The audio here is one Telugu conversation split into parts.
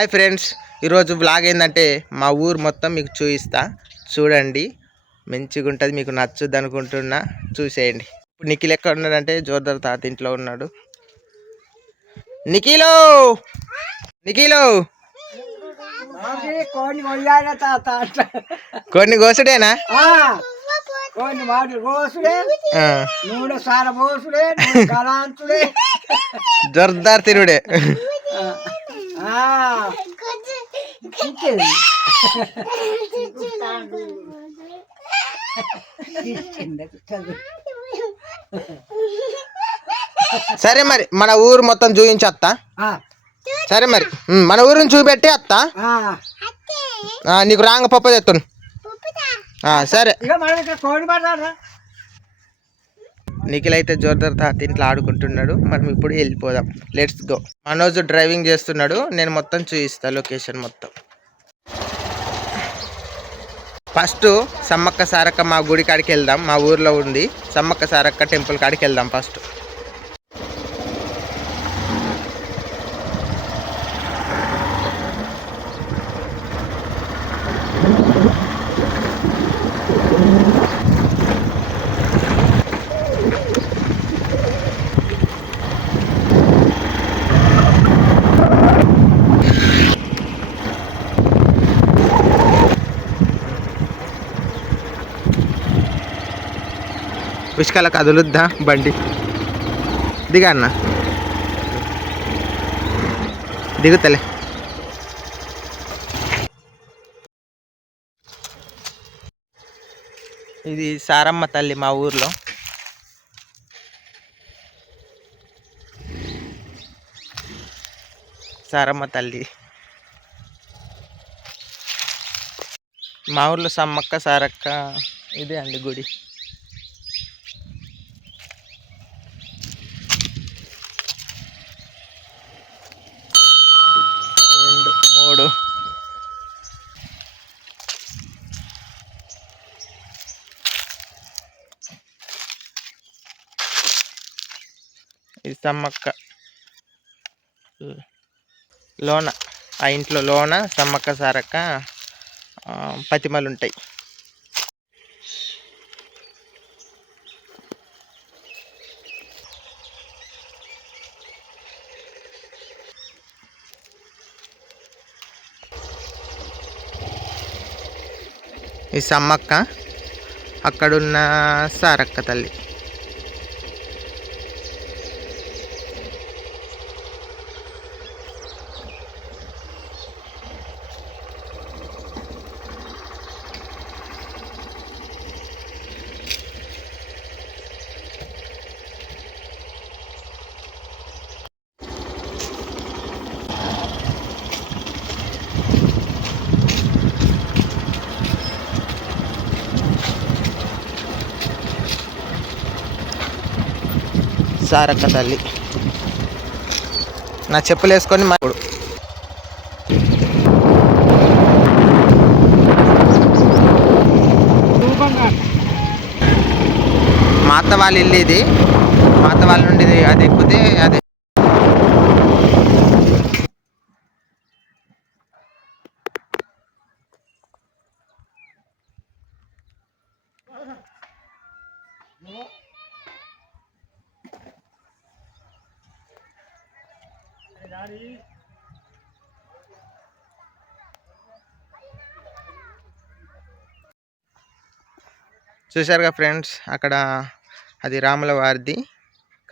హాయ్ ఫ్రెండ్స్, ఈరోజు బ్లాగ్ ఏంటంటే మా ఊరు మొత్తం మీకు చూపిస్తా. చూడండి, మంచిగా ఉంటుంది, మీకు నచ్చుద్ది అనుకుంటున్నా. చూసేయండి. ఇప్పుడు నిఖిల్ ఎక్కడ ఉన్నాడంటే జోర్దార్ తాత ఇంట్లో ఉన్నాడు. నిఖిలో నిఖిలో కొన్ని కోసుడేనా? జోర్దార్ తిరుడే. సరే మరి మన ఊరు మొత్తం చూపించత్తా. సరే మరి మన ఊరిని చూపెట్టి అత్తా. నీకు రాంగ పప్పు తెస్తాను. సరే. నిఖిల్ అయితే జోర్దార్ తాత ఇంట్లో ఆడుకుంటున్నాడు. మనం ఇప్పుడు వెళ్ళిపోదాం. Let's go. మనోజ్ డ్రైవింగ్ చేస్తున్నాడు. నేను మొత్తం చూపిస్తా, లొకేషన్ మొత్తం. ఫస్ట్ సమ్మక్క సారక్క మా గుడి కాడికి వెళ్దాం. మా ఊర్లో ఉంది సమ్మక్క సారక్క టెంపుల్ కాడికి వెళ్దాం ఫస్ట్. విష్కాల కదులుద్దా బండి? దిగా అన్న, దిగుతలే. ఇది సారమ్మ తల్లి మా ఊర్లో. సారమ్మ తల్లి మా ఊర్లో. సమ్మక్క సారక్క ఇదే అండి గుడి. 2 3 ఇది సమ్మక్క లోన, ఆ ఇంట్లో లోన సమ్మక్క సారక్క ప్రతిమలు ఉంటాయి. ఈ సమ్మక్క, అక్కడున్న సారక్క తల్లి. సారక్క తల్లి. నా చెప్పులు వేసుకొని మా అత్త వాళ్ళ ఇల్లు ఇది. మా అత్త వాళ్ళ నుండి అది ఎక్కితే అదే. చూశారుగా ఫ్రెండ్స్, అక్కడ అది రాముల వారిది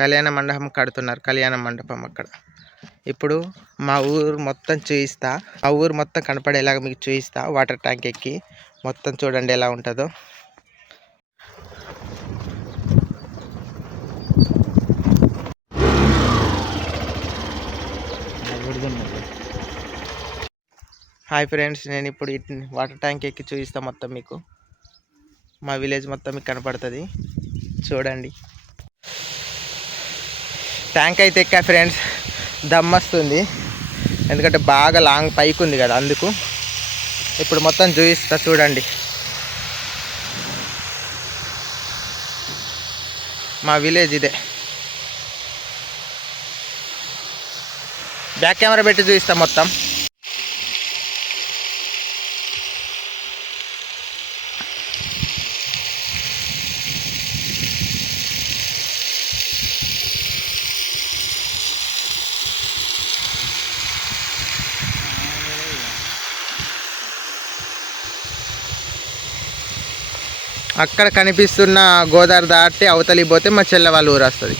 కళ్యాణ మండపం కడుతున్నారు. కళ్యాణ మండపం అక్కడ. ఇప్పుడు మా ఊరు మొత్తం చూపిస్తా. ఆ ఊరు మొత్తం కనపడేలాగా మీకు చూపిస్తా. వాటర్ ట్యాంక్ ఎక్కి మొత్తం చూడండి ఎలా ఉంటుందో. హాయ్ ఫ్రెండ్స్, నేను ఇప్పుడు వాటర్ ట్యాంక్ ఎక్కి చూపిస్తా మొత్తం మీకు. మా విలేజ్ మొత్తం మీకు కనపడుతుంది, చూడండి. ట్యాంక్ అయితే ఎక్కా ఫ్రెండ్స్, దమ్మొస్తుంది. ఎందుకంటే బాగా లాంగ్ పైకి ఉంది కదా, అందుకు. ఇప్పుడు మొత్తం చూపిస్తా, చూడండి. మా విలేజ్ ఇదే. బ్యాక్ కెమెరా పెట్టి చూపిస్తా మొత్తం. అక్కడ కనిపిస్తున్న గోదావరి దాటి అవతలి పోతే మా చెల్లె వాళ్ళ ఊరు వస్తుంది.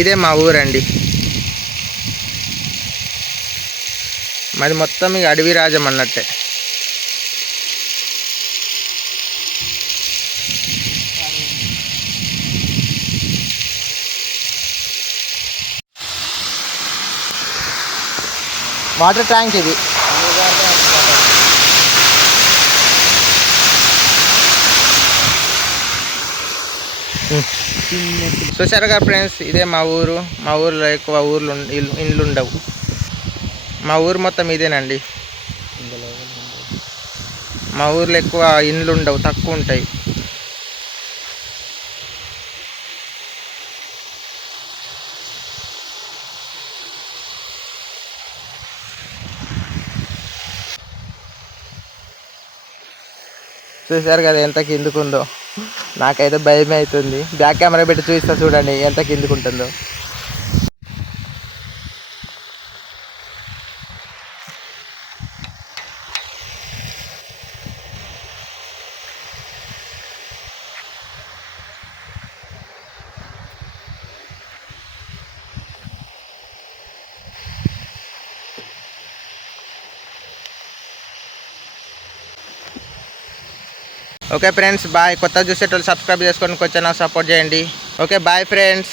ఇదే మా ఊరండి. మాది మొత్తం ఇక అడవి రాజం అన్నట్టే. వాటర్ ట్యాంక్ ఇది. చూసారుగా ఫ్రెండ్స్, ఇదే మా ఊరు. మా ఊర్లో ఎక్కువ ఇండ్లు ఉండవు. మా ఊరు మొత్తం ఇదేనండి. మా ఊర్లో ఎక్కువ ఇండ్లు ఉండవు, తక్కువ ఉంటాయి. చూసారు కదా ఎంత కిందుకుందో. నాకైతే భయం అవుతుంది. బ్యాక్ కెమెరా పెట్టి చూపిస్తా చూడండి ఎంత కిందుకుంటుందో. Okay friends, bye. కొత్త చూసేటోళ్ళు సబ్స్క్రైబ్ చేసుకొని కొంచెం నాకు సపోర్ట్ చేయండి. Okay bye friends.